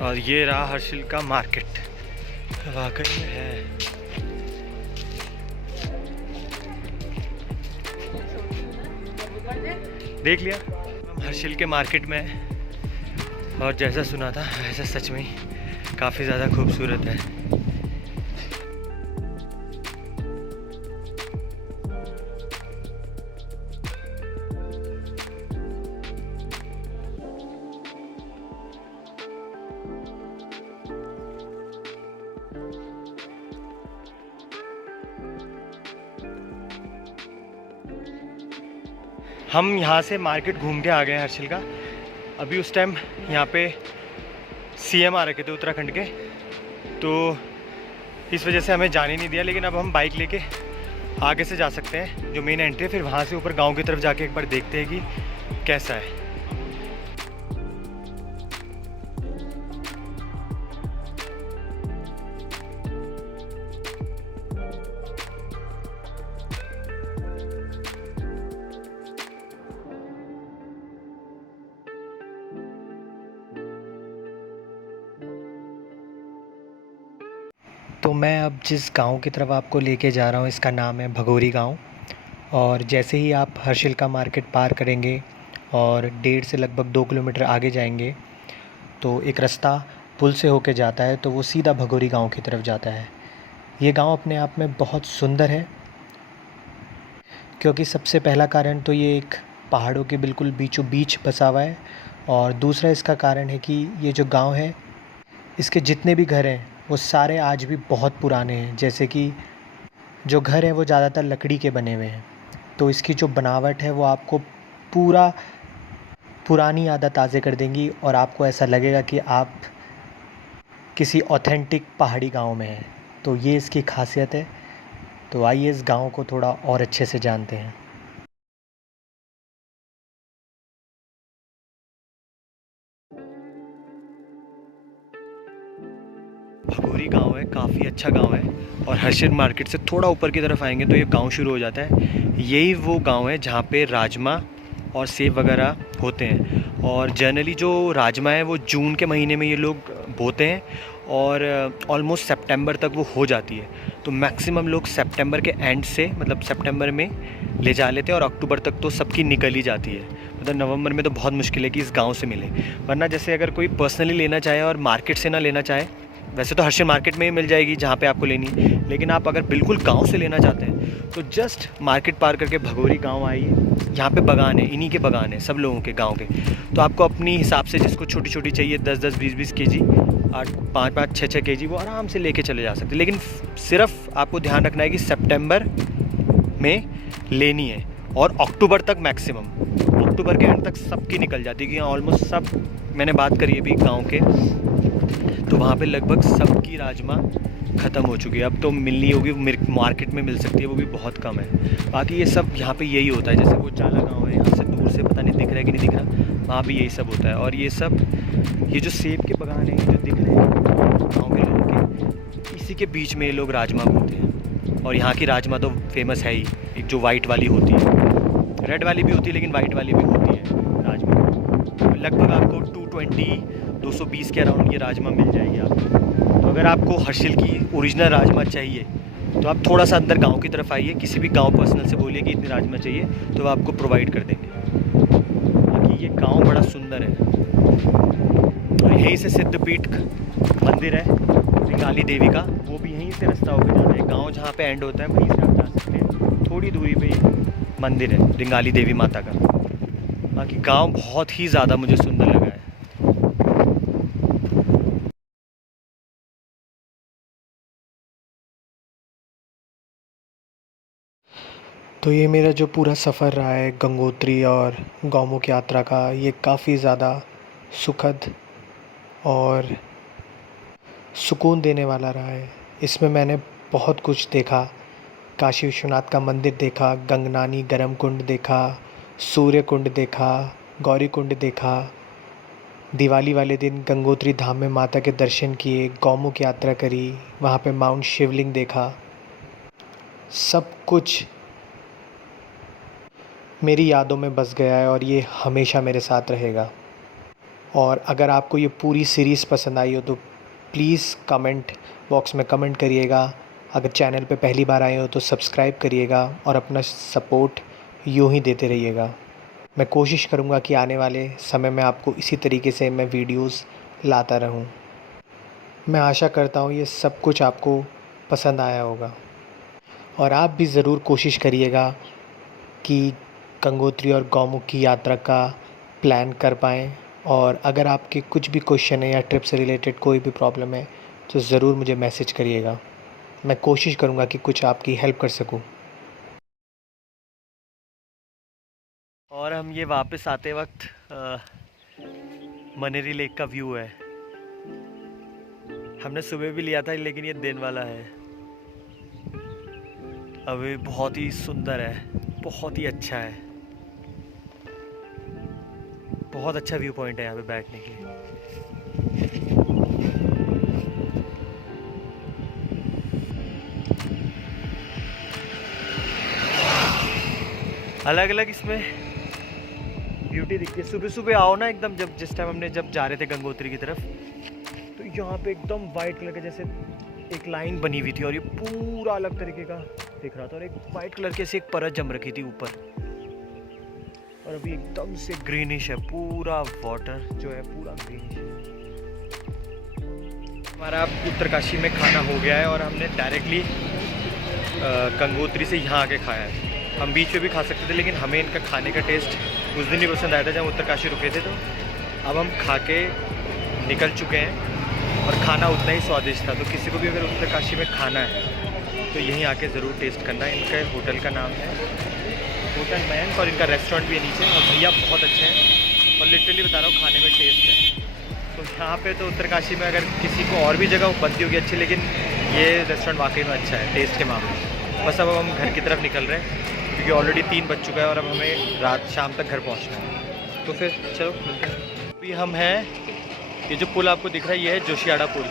और ये रहा हर्षिल का मार्केट, वाकई में है। देख लिया, हम हर्षिल के मार्केट में हैं और जैसा सुना था वैसा सच में काफ़ी ज़्यादा खूबसूरत है। हम यहाँ से मार्केट घूम के आ गए हैं हर्षिल का। अभी उस टाइम यहाँ पे सीएम आ रखे थे उत्तराखंड के, तो इस वजह से हमें जाने नहीं दिया। लेकिन अब हम बाइक लेके आगे से जा सकते हैं, जो मेन एंट्री है, फिर वहाँ से ऊपर गांव की तरफ जाके एक बार देखते हैं कि कैसा है। तो मैं अब जिस गांव की तरफ आपको लेके जा रहा हूँ इसका नाम है भगोरी गांव। और जैसे ही आप हर्षिल का मार्केट पार करेंगे और 1.5 से लगभग 2 किलोमीटर आगे जाएंगे तो एक रास्ता पुल से होके जाता है, तो वो सीधा भगोरी गांव की तरफ जाता है। ये गांव अपने आप में बहुत सुंदर है, क्योंकि सबसे पहला कारण तो ये एक पहाड़ों के बिल्कुल बीचों बीच बसा हुआ है। और दूसरा इसका कारण है कि ये जो गांव है, इसके जितने भी घर हैं वो सारे आज भी बहुत पुराने हैं। जैसे कि जो घर हैं वो ज़्यादातर लकड़ी के बने हुए हैं, तो इसकी जो बनावट है वो आपको पूरा पुरानी यादें ताज़े कर देंगी और आपको ऐसा लगेगा कि आप किसी ऑथेंटिक पहाड़ी गांव में हैं। तो ये इसकी खासियत है। तो आइए इस गांव को थोड़ा और अच्छे से जानते हैं। भगोरी गांव है, काफ़ी अच्छा गांव है। और हर्षिल मार्केट से थोड़ा ऊपर की तरफ आएंगे तो ये गांव शुरू हो जाता है। यही वो गांव है जहाँ पे राजमा और सेब वगैरह होते हैं। और जनरली जो राजमा है वो जून के महीने में ये लोग बोते हैं और ऑलमोस्ट सितंबर तक वो हो जाती है। तो मैक्सिमम लोग सितंबर के एंड से, मतलब सितंबर में ले जा लेते हैं और अक्टूबर तक तो सबकी निकल ही जाती है। मतलब नवंबर में तो बहुत मुश्किल है कि इस गांव से मिले। वरना जैसे अगर कोई पर्सनली लेना चाहे और मार्केट से ना लेना चाहे, वैसे तो हर्षिल मार्केट में ही मिल जाएगी जहाँ पे आपको लेनी है, लेकिन आप अगर बिल्कुल गांव से लेना चाहते हैं तो जस्ट मार्केट पार करके भगोरी गांव आइए। यहाँ पे बागान है, इन्हीं के बागान है सब लोगों के गांव के। तो आपको अपनी हिसाब से जिसको छोटी छोटी चाहिए 10-10, 20-20 केजी, 8-5-5, 6-6 केजी, वो आराम से लेके चले जा सकते हैं। लेकिन सिर्फ आपको ध्यान रखना है कि सितंबर में लेनी है और अक्टूबर तक मैक्सिमम। अक्टूबर के एंड तक सबकी निकल जाती है, क्योंकि ऑलमोस्ट सब, मैंने बात करी अभी गांव के, तो वहाँ पे लगभग सबकी राजमा ख़त्म हो चुकी है। अब तो मिलनी होगी, मार्केट में मिल सकती है, वो भी बहुत कम है। बाकी ये सब यहाँ पे यही होता है। जैसे वो चाला गांव है, यहाँ से दूर से पता नहीं दिख रहा है कि नहीं दिख रहा, वहाँ भी यही सब होता है। और ये सब, ये जो सेब के बागान हैं जो दिख रहे हैं गाँव के लोगों के, इसी के बीच में ये लोग राजमा बोते हैं। और यहाँ की राजमा तो फेमस है ही। एक जो वाइट वाली होती है, रेड वाली भी होती है लेकिन वाइट वाली भी होती है राजमा। लगभग आपको 220 के अराउंड ये राजमा मिल जाएगी आपको। तो अगर आपको हर्षिल की ओरिजिनल राजमा चाहिए तो आप थोड़ा सा अंदर गांव की तरफ आइए, किसी भी गांव पर्सनल से बोलिए कि इतनी राजमा चाहिए, तो वो आपको प्रोवाइड कर देंगे। बाकी ये गांव बड़ा सुंदर है। और यहीं से सिद्धपीठ मंदिर है रिंगाली देवी का, वो भी यहीं से रास्ता होकर जाना है। गाँव जहाँ पे एंड होता है वहीं से आप जा सकते हैं। थोड़ी दूरी पे मंदिर है रिंगाली देवी माता का। बाकी गांव बहुत ही ज़्यादा मुझे सुंदर लगा है। तो ये मेरा जो पूरा सफ़र रहा है गंगोत्री और गौमुख यात्रा का, ये काफ़ी ज़्यादा सुखद और सुकून देने वाला रहा है। इसमें मैंने बहुत कुछ देखा। काशी विश्वनाथ का मंदिर देखा, गंगनानी गर्म कुंड देखा, सूर्य कुंड देखा, गौरी कुंड देखा। दिवाली वाले दिन गंगोत्री धाम में माता के दर्शन किए, गौमुख यात्रा करी, वहाँ पे माउंट शिवलिंग देखा। सब कुछ मेरी यादों में बस गया है और ये हमेशा मेरे साथ रहेगा। और अगर आपको ये पूरी सीरीज़ पसंद आई हो तो प्लीज़ कमेंट बॉक्स में कमेंट करिएगा। अगर चैनल पे पहली बार आए हो तो सब्सक्राइब करिएगा और अपना सपोर्ट यूँ ही देते रहिएगा। मैं कोशिश करूँगा कि आने वाले समय में आपको इसी तरीके से मैं वीडियोस लाता रहूँ। मैं आशा करता हूँ ये सब कुछ आपको पसंद आया होगा और आप भी ज़रूर कोशिश करिएगा कि गंगोत्री और गौमुख की यात्रा का प्लान कर पाएँ। और अगर आपके कुछ भी क्वेश्चन है या ट्रिप से रिलेटेड कोई भी प्रॉब्लम है तो ज़रूर मुझे मैसेज करिएगा। मैं कोशिश करूँगा कि कुछ आपकी हेल्प कर सकूँ। और हम ये वापस आते वक्त मनेरी लेक का व्यू है। हमने सुबह भी लिया था लेकिन ये दिन वाला है। अभी बहुत ही सुंदर है, बहुत ही अच्छा है, बहुत अच्छा व्यू पॉइंट है यहाँ पे बैठने के लिए। अलग अलग इसमें ब्यूटी दिखती है। सुबह सुबह आओ ना एकदम, जिस टाइम हमने जब जा रहे थे गंगोत्री की तरफ, तो यहाँ पे एकदम वाइट कलर के जैसे एक लाइन बनी हुई थी और ये पूरा अलग तरीके का दिख रहा था और एक वाइट कलर के से एक परत जम रखी थी ऊपर। और अभी एकदम से ग्रीनिश है, पूरा वाटर जो है पूरा ग्रीनिश है। हमारा उत्तरकाशी में खाना हो गया है और हमने डायरेक्टली गंगोत्री से यहाँ आके खाया है। हम बीच पे भी खा सकते थे लेकिन हमें इनका खाने का टेस्ट उस दिन ही पसंद आया था जब उत्तरकाशी रुके थे। तो अब हम खा के निकल चुके हैं और खाना उतना ही स्वादिष्ट था। तो किसी को भी अगर उत्तरकाशी में खाना है तो यहीं आके ज़रूर टेस्ट करना है। इनका होटल का नाम है होटल मयंक और इनका रेस्टोरेंट भी है नीचे और भैया बहुत अच्छे हैं और लिटरली बता रहा हूँ खाने में टेस्ट है। तो यहाँ पे तो उत्तरकाशी में अगर किसी को और भी जगह बनती होगी अच्छी, लेकिन ये रेस्टोरेंट वाकई में अच्छा है टेस्ट के मामले में। बस अब हम घर की तरफ निकल रहे हैं क्योंकि ऑलरेडी 3 बज चुका है और अब हमें शाम तक घर पहुँचना है। तो फिर चलो मिलते हैं। अभी हम हैं, ये जो पुल आपको दिख रहा है ये है जोशियाड़ा पुल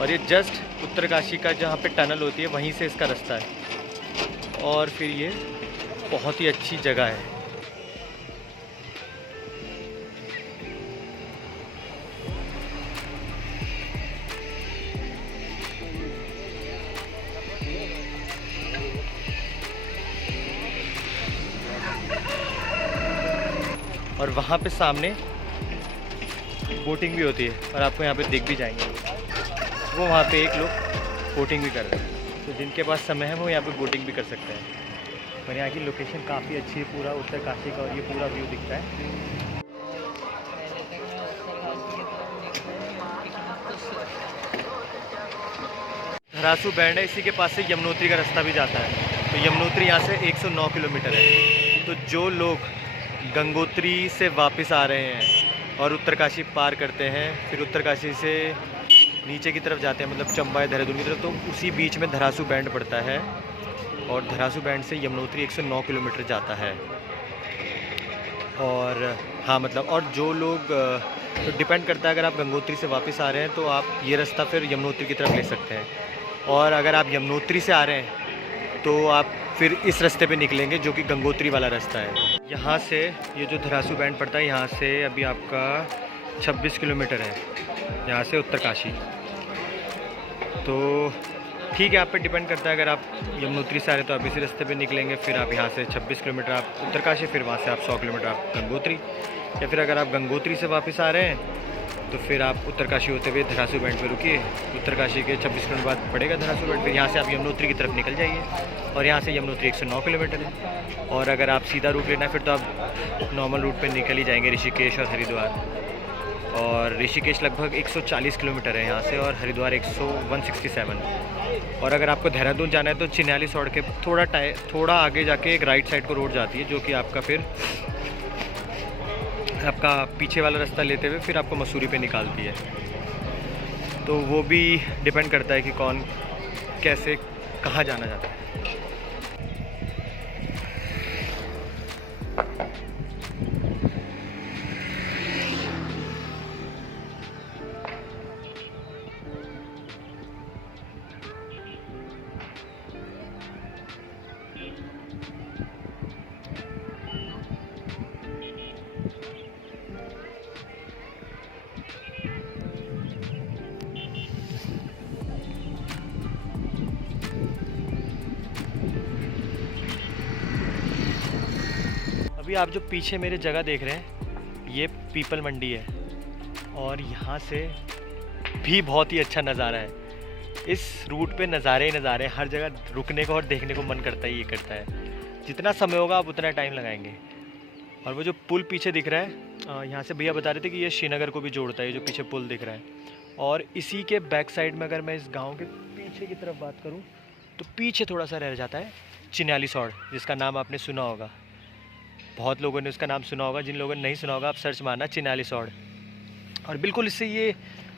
और ये जस्ट उत्तरकाशी का जहाँ पे टनल होती है वहीं से इसका रास्ता है। और फिर ये बहुत ही अच्छी जगह है। और वहाँ पे सामने बोटिंग भी होती है और आपको यहाँ पे दिख भी जाएंगे वो वहाँ पे एक लोग बोटिंग भी कर रहे हैं। तो जिनके पास समय है वो यहाँ पे बोटिंग भी कर सकते हैं। और यहाँ की लोकेशन काफ़ी अच्छी है, पूरा उत्तरकाशी का और ये पूरा व्यू दिखता है। धरासू बैंड है, इसी के पास से यमुनोत्री का रास्ता भी जाता है। तो यमुनोत्री यहाँ से 109 किलोमीटर है। तो जो लोग गंगोत्री से वापस आ रहे हैं और उत्तरकाशी पार करते हैं, फिर उत्तरकाशी से नीचे की तरफ जाते हैं मतलब चंबा या देहरादून की तरफ, तो उसी बीच में धरासू बैंड पड़ता है और धरासू बैंड से यमुनोत्री 109 किलोमीटर जाता है। और हाँ मतलब और जो लोग तो डिपेंड करता है, अगर आप गंगोत्री से वापस आ रहे हैं तो आप ये रास्ता फिर यमुनोत्री की तरफ ले सकते हैं। और अगर आप यमुनोत्री से आ रहे हैं तो आप फिर इस रास्ते पे निकलेंगे जो कि गंगोत्री वाला रास्ता है। यहाँ से ये जो धरासू बैंड पड़ता है यहाँ से अभी आपका 26 किलोमीटर है यहाँ से उत्तरकाशी। तो ठीक है, आप पे डिपेंड करता है। अगर आप यमुनोत्री से आ रहे हैं तो आप इसी रास्ते पे निकलेंगे, फिर आप यहाँ से 26 किलोमीटर आप उत्तरकाशी, फिर वहाँ से आप 100 किलोमीटर आप गंगोत्री। या फिर अगर आप गंगोत्री से वापस आ रहे हैं तो फिर आप उत्तरकाशी होते हुए धरासू बैंड पे रुकिए। उत्तरकाशी के 26 किलोमीटर बाद पड़ेगा धरासू बैंड, फिर यहाँ से आप यमुनोत्री की तरफ निकल जाइए और यहाँ से यमुनोत्री 109 किलोमीटर है। और अगर आप सीधा रूट लेना है फिर तो आप नॉर्मल रूट पे निकल ही जाएंगे ऋषिकेश और हरिद्वार। और ऋषिकेश लगभग 140 किलोमीटर है यहाँ से और हरिद्वार 167। और अगर आपको देहरादून जाना है तो चिन्याली सौड़ के थोड़ा आगे जाके एक राइट साइड को रोड जाती है जो कि आपका फिर आपका पीछे वाला रास्ता लेते हुए फिर आपको मसूरी पे निकालती है। तो वो भी डिपेंड करता है कि कौन कैसे कहाँ जाना चाहता है। अभी आप जो पीछे मेरे जगह देख रहे हैं ये पीपल मंडी है और यहाँ से भी बहुत ही अच्छा नज़ारा है। इस रूट पे नज़ारे ही नज़ारे, हर जगह रुकने को और देखने को मन करता ही ये करता है। जितना समय होगा आप उतना टाइम लगाएंगे। और वो जो पुल पीछे दिख रहा है, यहाँ से भैया बता रहे थे कि ये श्रीनगर को भी जोड़ता है, ये जो पीछे पुल दिख रहा है। और इसी के बैक साइड में अगर मैं इस गांव के पीछे की तरफ बात करूं तो पीछे थोड़ा सा रह जाता है चिन्यालीसौड़, जिसका नाम आपने सुना होगा। बहुत लोगों ने उसका नाम सुना होगा, जिन लोगों ने नहीं सुना होगा आप सर्च मारना चिन्यालीसौड़। और बिल्कुल इससे ये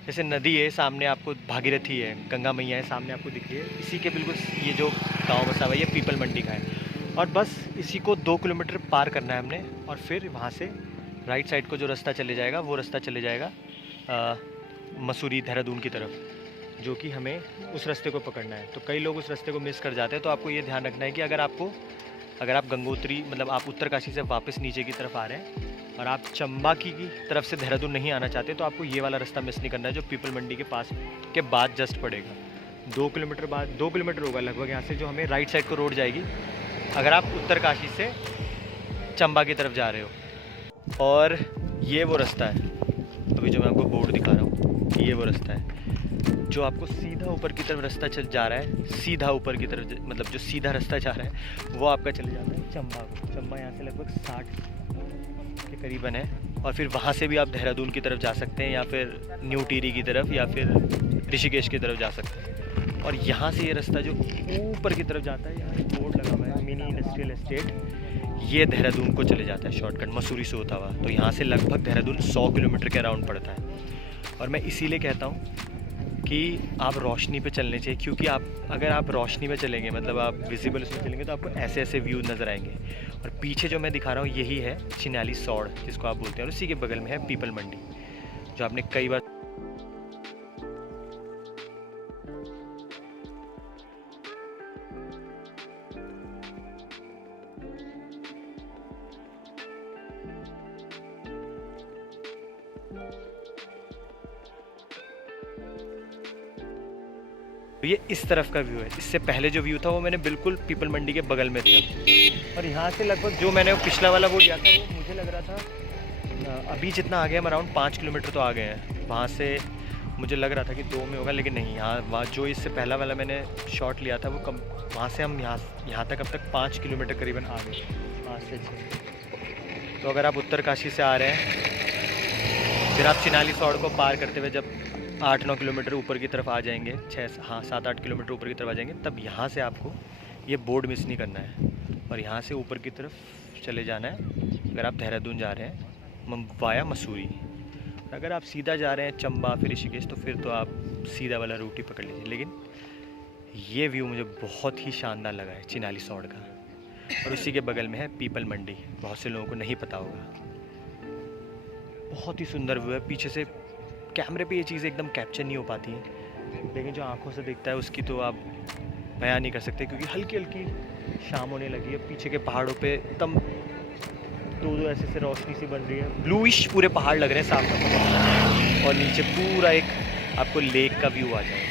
जैसे नदी है, सामने आपको भागीरथी है, गंगा मैया है, सामने आपको दिख रही है। इसी के बिल्कुल ये जो गाँव बसा हुआ है ये पीपल मंडी का है। और बस इसी को 2 किलोमीटर पार करना है हमने और फिर वहाँ से राइट साइड को जो रास्ता चले जाएगा वो रास्ता चले जाएगा मसूरी देहरादून की तरफ, जो कि हमें उस रास्ते को पकड़ना है। तो कई लोग उस रास्ते को मिस कर जाते हैं, तो आपको ये ध्यान रखना है कि अगर आप गंगोत्री मतलब आप उत्तरकाशी से वापस नीचे की तरफ आ रहे हैं और आप चंबा की तरफ से देहरादून नहीं आना चाहते तो आपको ये वाला रास्ता मिस नहीं करना है जो पीपल मंडी के पास के बाद जस्ट पड़ेगा। 2 किलोमीटर बाद 2 किलोमीटर होगा लगभग यहाँ से, जो हमें राइट साइड को रोड जाएगी अगर आप उत्तरकाशी से चंबा की तरफ जा रहे हो। और ये वो रास्ता है, अभी जो मैं आपको बोर्ड दिखा रहा हूँ ये वो रास्ता है जो आपको सीधा ऊपर की तरफ रास्ता चल जा रहा है। सीधा ऊपर की तरफ मतलब जो सीधा रास्ता जा रहा है वो आपका चले जाता है चंबा को। चंबा यहाँ से लगभग 60 के करीबन है। और फिर वहाँ से भी आप देहरादून की तरफ जा सकते हैं या फिर न्यू टिहरी की तरफ या फिर ऋषिकेश की तरफ जा सकते हैं। और यहाँ से ये रास्ता जो ऊपर की तरफ जाता है, यहाँ बोर्ड लगा हुआ है मिनी इंडस्ट्रियल एस्टेट, ये देहरादून को चले जाता है शॉर्टकट मसूरी से होता हुआ। तो यहाँ से लगभग देहरादून 100 किलोमीटर के अराउंड पड़ता है। और मैं इसीलिए कहता हूँ कि आप रोशनी पे चलने चाहिए, क्योंकि अगर आप रोशनी में चलेंगे मतलब आप विजिबल उसमें चलेंगे तो आपको ऐसे ऐसे व्यू नज़र आएंगे। और पीछे जो मैं दिखा रहा हूँ यही है चिन्यालीसौड़ जिसको आप बोलते हैं, और उसी के बगल में है पीपल मंडी जो आपने कई बार ये इस तरफ का व्यू है। इससे पहले जो व्यू था वो मैंने बिल्कुल पीपल मंडी के बगल में था। और यहाँ से लगभग जो मैंने पिछला वाला वो लिया था वो मुझे लग रहा था अभी जितना आ गया हम अराउंड 5 किलोमीटर तो आ गए हैं। वहाँ से मुझे लग रहा था कि 2 में होगा, लेकिन नहीं, वहाँ जो इससे पहला वाला मैंने शॉट लिया था वो कम, वहाँ से हम यहाँ तक अब तक 5 किलोमीटर करीबन आ गए, 5 से 6। तो अगर आप उत्तरकाशी से आ रहे हैं फिर आप चिन्यालीसौड़ को पार करते हुए जब 8-9 किलोमीटर ऊपर की तरफ आ जाएंगे, 7-8 किलोमीटर ऊपर की तरफ आ जाएंगे, तब यहाँ से आपको ये बोर्ड मिस नहीं करना है और यहाँ से ऊपर की तरफ चले जाना है अगर आप देहरादून जा रहे हैं वाया मसूरी। अगर आप सीधा जा रहे हैं चंबा फिर ऋषिकेश तो फिर तो आप सीधा वाला रूट ही पकड़ लीजिए। लेकिन ये व्यू मुझे बहुत ही शानदार लगा है चिन्यालीसौड़ का, और उसी के बगल में है पीपल मंडी, बहुत से लोगों को नहीं पता होगा। बहुत ही सुंदर व्यू है। पीछे से कैमरे पे ये चीज़ें एकदम कैप्चर नहीं हो पाती हैं, लेकिन जो आंखों से दिखता है उसकी तो आप बयान नहीं कर सकते, क्योंकि हल्की हल्की शाम होने लगी है। पीछे के पहाड़ों पे एकदम दो ऐसे से रोशनी सी बन रही है, ब्लूइश पूरे पहाड़ लग रहे हैं साफ साफ, और नीचे पूरा एक आपको लेक का व्यू आ जाए।